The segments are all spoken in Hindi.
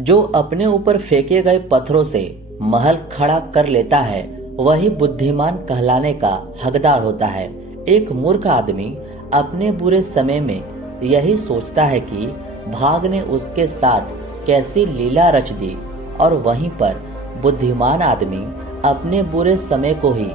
जो अपने ऊपर फेंके गए पत्थरों से महल खड़ा कर लेता है वही बुद्धिमान कहलाने का हकदार होता है। एक मूर्ख आदमी अपने बुरे समय में यही सोचता है कि भाग ने उसके साथ कैसी लीला रच दी, और वहीं पर बुद्धिमान आदमी अपने बुरे समय को ही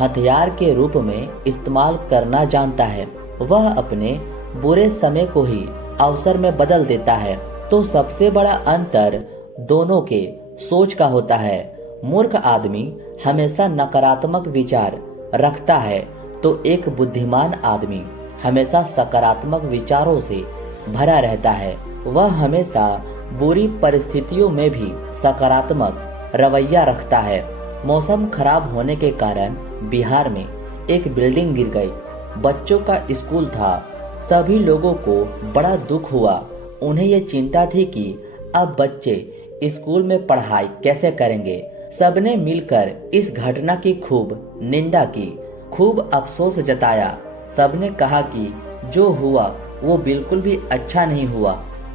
हथियार के रूप में इस्तेमाल करना जानता है। वह अपने बुरे समय को ही अवसर में बदल देता है। तो सबसे बड़ा अंतर दोनों के सोच का होता है। मूर्ख आदमी हमेशा नकारात्मक विचार रखता है, तो एक बुद्धिमान आदमी हमेशा सकारात्मक विचारों से भरा रहता है। वह हमेशा बुरी परिस्थितियों में भी सकारात्मक रवैया रखता है। मौसम खराब होने के कारण बिहार में एक बिल्डिंग गिर गई। बच्चों का स्कूल था। सभी लोगों को बड़ा दुख हुआ। उन्हें ये चिंता थी कि अब बच्चे स्कूल में पढ़ाई कैसे करेंगे। सबने मिलकर इस घटना की खूब निंदा की, खूब अफसोस जताया। सबने कहा कि जो हुआ वो बिल्कुल भी अच्छा नहीं हुआ,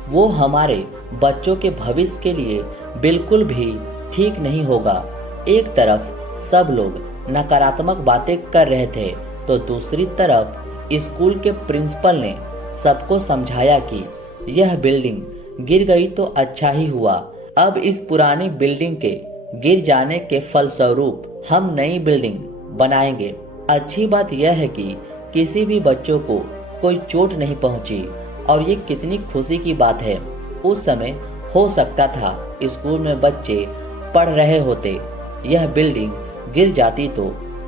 वो हमारे बच्चों के भविष्य के लिए बिल्कुल भी ठीक नहीं होगा। एक तरफ सब लोग नकारात्मक बातें कर रहे थे, तो दूसरी तरफ स्कूल के प्रिंसिपल ने सबको समझाया कि यह बिल्डिंग गिर गई तो अच्छा ही हुआ। अब इस पुरानी बिल्डिंग के गिर जाने के फलस्वरूप हम नई बिल्डिंग बनाएंगे। अच्छी बात यह है कि किसी भी बच्चों को कोई चोट नहीं पहुंची, और ये कितनी खुशी की बात है। उस समय हो सकता था स्कूल में बच्चे पढ़ रहे होते, यह बिल्डिंग गिर जाती तो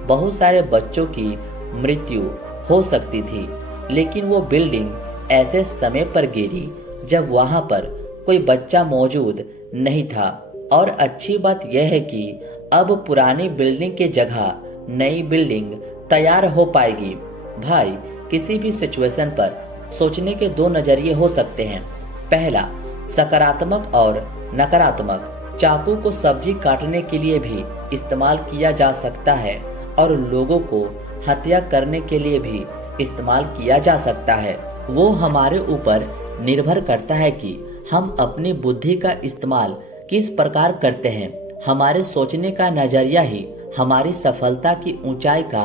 बहुत सारे बच्चों की मृत्यु हो सकती थी। लेकिन वो बिल्डिंग ऐसे समय पर गिरी जब वहां पर कोई बच्चा मौजूद नहीं था। और अच्छी बात यह है कि अब पुरानी बिल्डिंग के जगह नई बिल्डिंग तैयार हो पाएगी। भाई, किसी भी सिचुएशन पर सोचने के दो नजरिए हो सकते हैं। पहला, सकारात्मक और नकारात्मक। चाकू को सब्जी काटने के लिए भी इस्तेमाल किया जा सकता है, और लोगों को हत्या करने के लिए भी इस्तेमाल किया जा सकता है। वो हमारे ऊपर निर्भर करता है कि हम अपनी बुद्धि का इस्तेमाल किस प्रकार करते हैं। हमारे सोचने का नजरिया ही हमारी सफलता की ऊंचाई का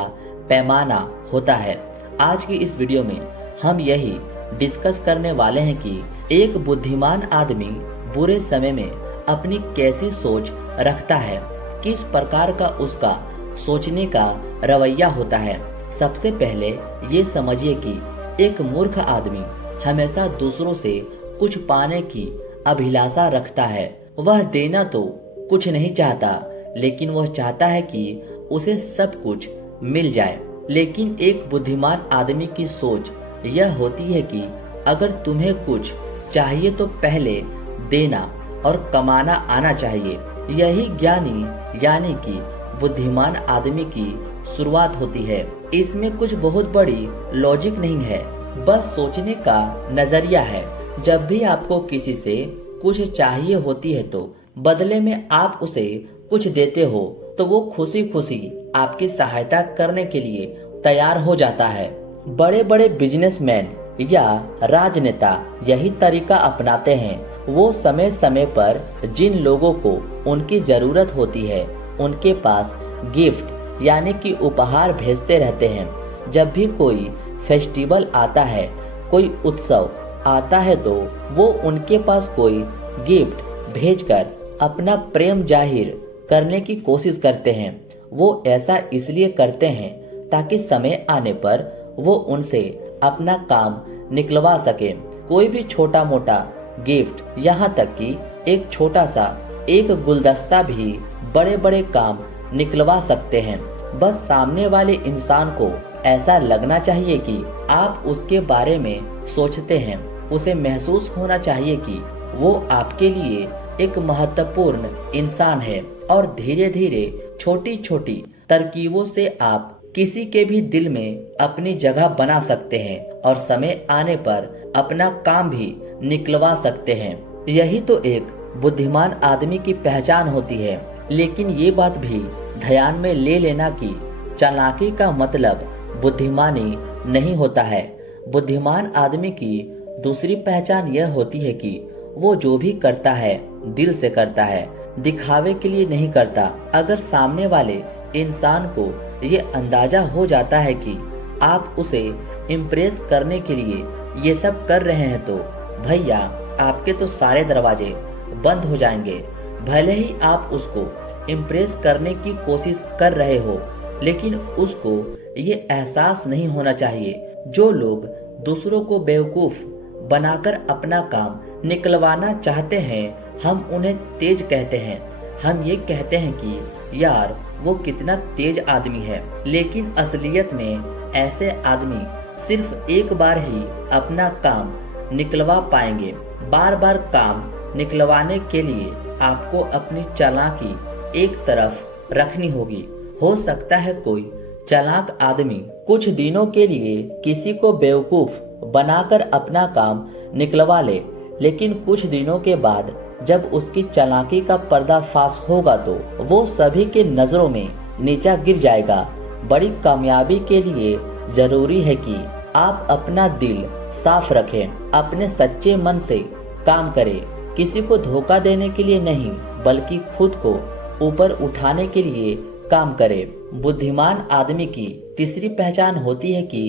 पैमाना होता है। आज की इस वीडियो में हम यही डिस्कस करने वाले हैं कि एक बुद्धिमान आदमी बुरे समय में अपनी कैसी सोच रखता है, किस प्रकार का उसका सोचने का रवैया होता है। सबसे पहले ये समझिए कि एक मूर्ख आदमी हमेशा दूसरों से कुछ पाने की अभिलाषा रखता है। वह देना तो कुछ नहीं चाहता, लेकिन वह चाहता है कि उसे सब कुछ मिल जाए। लेकिन एक बुद्धिमान आदमी की सोच यह होती है कि अगर तुम्हें कुछ चाहिए तो पहले देना और कमाना आना चाहिए। यही ज्ञानी यानी कि बुद्धिमान आदमी की शुरुआत होती है। इसमें कुछ बहुत बड़ी लॉजिक नहीं है, बस सोचने का नजरिया है। जब भी आपको किसी से कुछ चाहिए होती है तो बदले में आप उसे कुछ देते हो, तो वो खुशी खुशी आपकी सहायता करने के लिए तैयार हो जाता है। बड़े बड़े बिजनेसमैन या राजनेता यही तरीका अपनाते हैं। वो समय समय पर जिन लोगों को उनकी जरूरत होती है उनके पास गिफ्ट यानी कि उपहार भेजते रहते हैं। जब भी कोई फेस्टिवल आता है, कोई उत्सव आता है, तो वो उनके पास कोई गिफ्ट भेजकर अपना प्रेम जाहिर करने की कोशिश करते हैं। वो ऐसा इसलिए करते हैं ताकि समय आने पर वो उनसे अपना काम निकलवा सके। कोई भी छोटा मोटा गिफ्ट, यहाँ तक कि एक छोटा सा एक गुलदस्ता भी बड़े बड़े काम निकलवा सकते हैं। बस सामने वाले इंसान को ऐसा लगना चाहिए कि आप उसके बारे में सोचते हैं। उसे महसूस होना चाहिए कि वो आपके लिए एक महत्वपूर्ण इंसान है, और धीरे धीरे छोटी छोटी तरकीबों से आप किसी के भी दिल में अपनी जगह बना सकते हैं और समय आने पर अपना काम भी निकलवा सकते हैं। यही तो एक बुद्धिमान आदमी की पहचान होती है। लेकिन ये बात भी ध्यान में ले लेना कि चालाकी का मतलब बुद्धिमानी नहीं होता है। बुद्धिमान आदमी की दूसरी पहचान यह होती है कि वो जो भी करता है दिल से करता है, दिखावे के लिए नहीं करता। अगर सामने वाले इंसान को ये अंदाजा हो जाता है कि आप उसे इम्प्रेस करने के लिए ये सब कर रहे हैं तो भैया आपके तो सारे दरवाजे बंद हो जाएंगे। भले ही आप उसको इम्प्रेस करने की कोशिश कर रहे हो, लेकिन उसको ये एहसास नहीं होना चाहिए। जो लोग दूसरों को बेवकूफ़ बनाकर अपना काम निकलवाना चाहते हैं, हम उन्हें तेज कहते हैं। हम ये कहते हैं कि यार वो कितना तेज आदमी है, लेकिन असलियत में ऐसे आदमी सिर्फ एक बार ही अपना काम निकलवा पाएंगे। बार बार काम निकलवाने के लिए आपको अपनी चालाकी एक तरफ रखनी होगी। हो सकता है कोई चालाक आदमी कुछ दिनों के लिए किसी को बेवकूफ बनाकर अपना काम निकलवा ले, लेकिन कुछ दिनों के बाद जब उसकी चालाकी का पर्दाफाश होगा तो वो सभी के नजरों में नीचा गिर जाएगा। बड़ी कामयाबी के लिए जरूरी है कि आप अपना दिल साफ रखें, अपने सच्चे मन से काम करें। किसी को धोखा देने के लिए नहीं, बल्कि खुद को ऊपर उठाने के लिए काम करें। बुद्धिमान आदमी की तीसरी पहचान होती है कि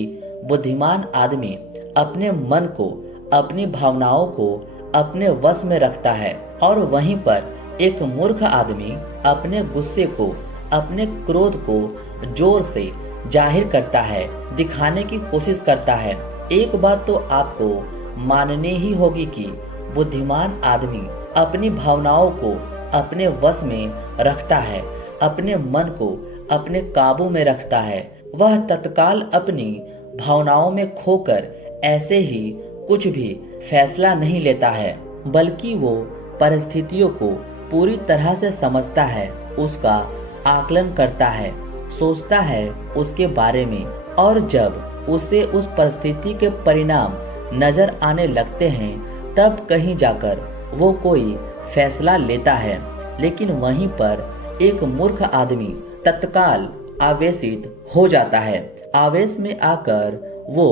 बुद्धिमान आदमी अपने मन को, अपनी भावनाओं को अपने वश में रखता है, और वहीं पर एक मूर्ख आदमी अपने गुस्से को, अपने क्रोध को जोर से जाहिर करता है, दिखाने की कोशिश करता है। एक बात तो आपको माननी ही होगी कि बुद्धिमान आदमी अपनी भावनाओं को अपने वश में रखता है, अपने मन को अपने काबू में रखता है। वह तत्काल अपनी भावनाओं में खोकर ऐसे ही कुछ भी फैसला नहीं लेता है, बल्कि वो परिस्थितियों को पूरी तरह से समझता है, उसका आकलन करता है, सोचता है उसके बारे में, और जब उसे उस परिस्थिति के परिणाम नजर आने लगते हैं तब कहीं जाकर वो कोई फैसला लेता है। लेकिन वहीं पर एक मूर्ख आदमी तत्काल आवेशित हो जाता है। आवेश में आकर वो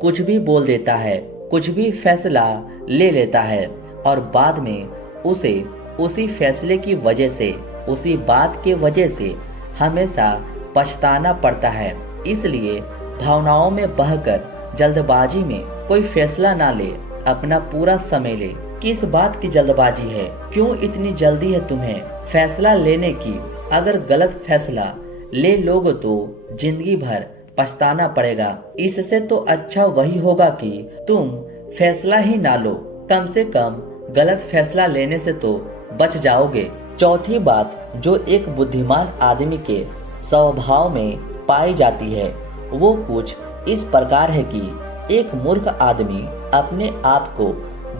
कुछ भी बोल देता है, कुछ भी फैसला ले लेता है, और बाद में उसे उसी फैसले की वजह से, उसी बात के वजह से हमेशा पछताना पड़ता है। इसलिए भावनाओं में बहकर जल्दबाजी में कोई फैसला ना ले, अपना पूरा समय ले। किस बात की जल्दबाजी है? क्यों इतनी जल्दी है तुम्हें फैसला लेने की? अगर गलत फैसला ले लोगे तो जिंदगी भर पछताना पड़ेगा। इससे तो अच्छा वही होगा कि तुम फैसला ही ना लो, कम से कम गलत फैसला लेने से तो बच जाओगे। चौथी बात जो एक बुद्धिमान आदमी के स्वभाव में पाई जाती है वो कुछ इस प्रकार है कि एक मूर्ख आदमी अपने आप को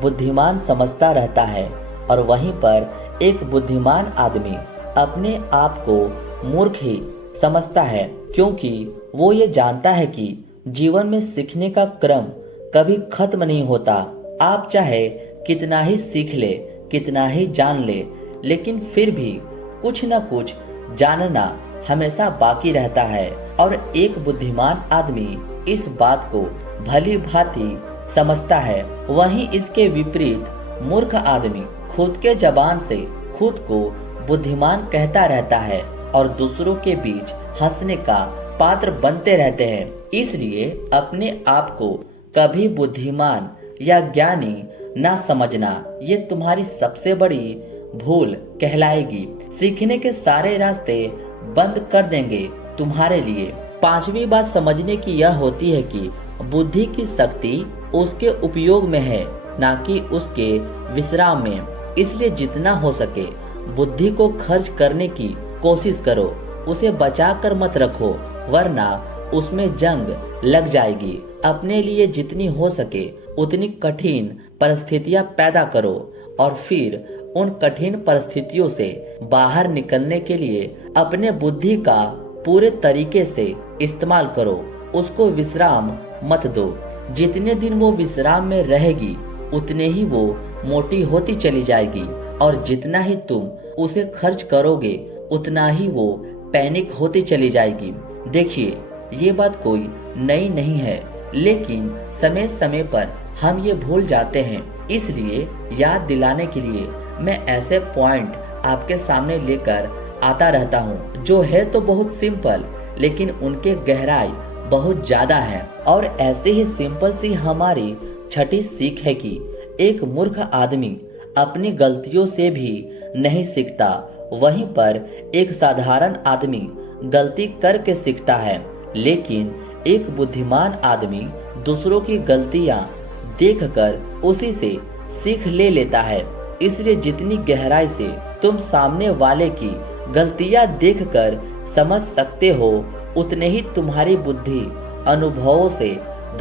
बुद्धिमान समझता रहता है, और वहीं पर एक बुद्धिमान आदमी अपने आप को मूर्ख ही समझता है, क्योंकि वो ये जानता है कि जीवन में सीखने का क्रम कभी खत्म नहीं होता। आप चाहे कितना ही सीख ले, कितना ही जान ले, लेकिन फिर भी कुछ न कुछ जानना हमेशा बाकी रहता है। और एक बुद्धिमान आदमी इस बात को भली भांति समझता है। वहीं इसके विपरीत मूर्ख आदमी खुद के जबान से खुद को बुद्धिमान कहता रहता है और दूसरों के बीच हंसने का पात्र बनते रहते हैं। इसलिए अपने आप को कभी बुद्धिमान या ज्ञानी ना समझना, ये तुम्हारी सबसे बड़ी भूल कहलाएगी। सीखने के सारे रास्ते बंद कर देंगे तुम्हारे लिए। पांचवी बात समझने की यह होती है कि बुद्धि की शक्ति उसके उपयोग में है, ना कि उसके विश्राम में। इसलिए जितना हो सके बुद्धि को खर्च करने की कोशिश करो, उसे बचा कर मत रखो, वरना उसमें जंग लग जाएगी। अपने लिए जितनी हो सके उतनी कठिन परिस्थितियां पैदा करो, और फिर उन कठिन परिस्थितियों से बाहर निकलने के लिए अपने बुद्धि का पूरे तरीके से इस्तेमाल करो। उसको विश्राम मत दो। जितने दिन वो विश्राम में रहेगी उतने ही वो मोटी होती चली जाएगी, और जितना ही तुम उसे खर्च करोगे उतना ही वो पैनिक होती चली जाएगी। देखिए, ये बात कोई नई नहीं है, लेकिन समय समय पर हम ये भूल जाते हैं इसलिए याद दिलाने के लिए मैं ऐसे पॉइंट आपके सामने लेकर आता रहता हूँ जो है तो बहुत सिंपल, लेकिन उनके गहराई बहुत ज्यादा है। और ऐसे ही सिंपल सी हमारी छठी सीख है कि एक मूर्ख आदमी अपनी गलतियों से भी नहीं सीखता, वहीं पर एक साधारण आदमी गलती करके सीखता है। लेकिन एक बुद्धिमान आदमी दूसरों की गलतियां देखकर उसी से सीख ले लेता है। इसलिए जितनी गहराई से तुम सामने वाले की गलतियां देखकर समझ सकते हो, उतने ही तुम्हारी बुद्धि अनुभवों से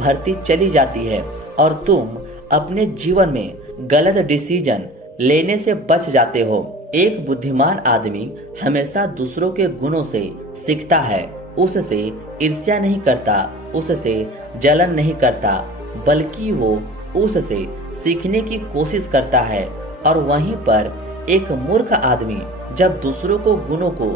भरती चली जाती है और तुम अपने जीवन में गलत डिसीजन लेने से बच जाते हो। एक बुद्धिमान आदमी हमेशा दूसरों के गुणों से सीखता है, उससे ईर्ष्या नहीं करता, उससे जलन नहीं करता, बल्कि वो उससे सीखने की कोशिश करता है। और वहीं पर एक मूर्ख आदमी जब दूसरों को गुणों को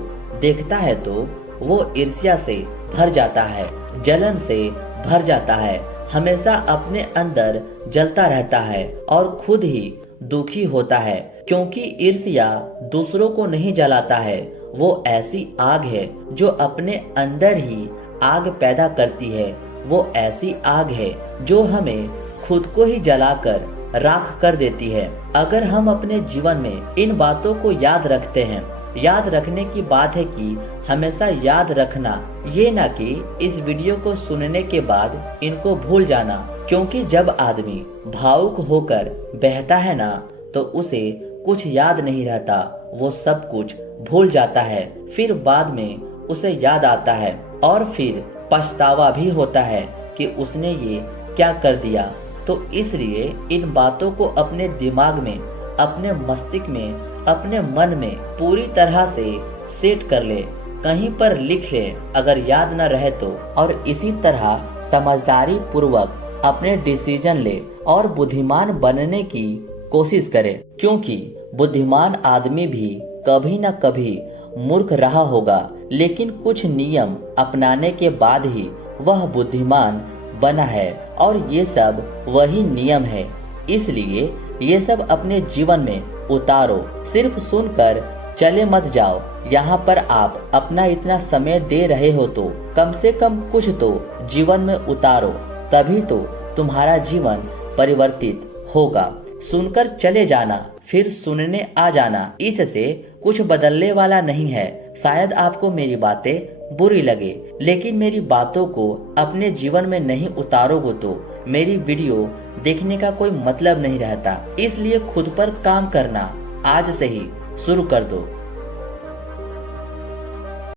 देखता है तो वो ईर्ष्या से भर जाता है, जलन से भर जाता है, हमेशा अपने अंदर जलता रहता है और खुद ही दुखी होता है। क्योंकि ईर्ष्या दूसरों को नहीं जलाता है, वो ऐसी आग है जो अपने अंदर ही आग पैदा करती है। वो ऐसी आग है जो हमें खुद को ही जलाकर राख कर देती है। अगर हम अपने जीवन में इन बातों को याद रखते हैं, याद रखने की बात है कि हमेशा याद रखना, ये ना कि इस वीडियो को सुनने के बाद इनको भूल जाना। क्योंकि जब आदमी भावुक होकर बहता है ना, तो उसे कुछ याद नहीं रहता, वो सब कुछ भूल जाता है। फिर बाद में उसे याद आता है और फिर पछतावा भी होता है कि उसने ये क्या कर दिया। तो इसलिए इन बातों को अपने दिमाग में, अपने मस्तिष्क में, अपने मन में पूरी तरह से सेट कर ले, कहीं पर लिख ले अगर याद न रहे तो। और इसी तरह समझदारी पूर्वक अपने डिसीजन ले और बुद्धिमान बनने की कोशिश करे। क्योंकि बुद्धिमान आदमी भी कभी न कभी मूर्ख रहा होगा, लेकिन कुछ नियम अपनाने के बाद ही वह बुद्धिमान बना है। और ये सब वही नियम है, इसलिए ये सब अपने जीवन में उतारो। सिर्फ सुनकर चले मत जाओ। यहाँ पर आप अपना इतना समय दे रहे हो तो कम से कम कुछ तो जीवन में उतारो, तभी तो तुम्हारा जीवन परिवर्तित होगा। सुनकर चले जाना, फिर सुनने आ जाना, इससे कुछ बदलने वाला नहीं है। शायद आपको मेरी बातें बुरी लगे, लेकिन मेरी बातों को अपने जीवन में नहीं उतारोगे तो मेरी वीडियो देखने का कोई मतलब नहीं रहता। इसलिए खुद पर काम करना आज से ही शुरू कर दो।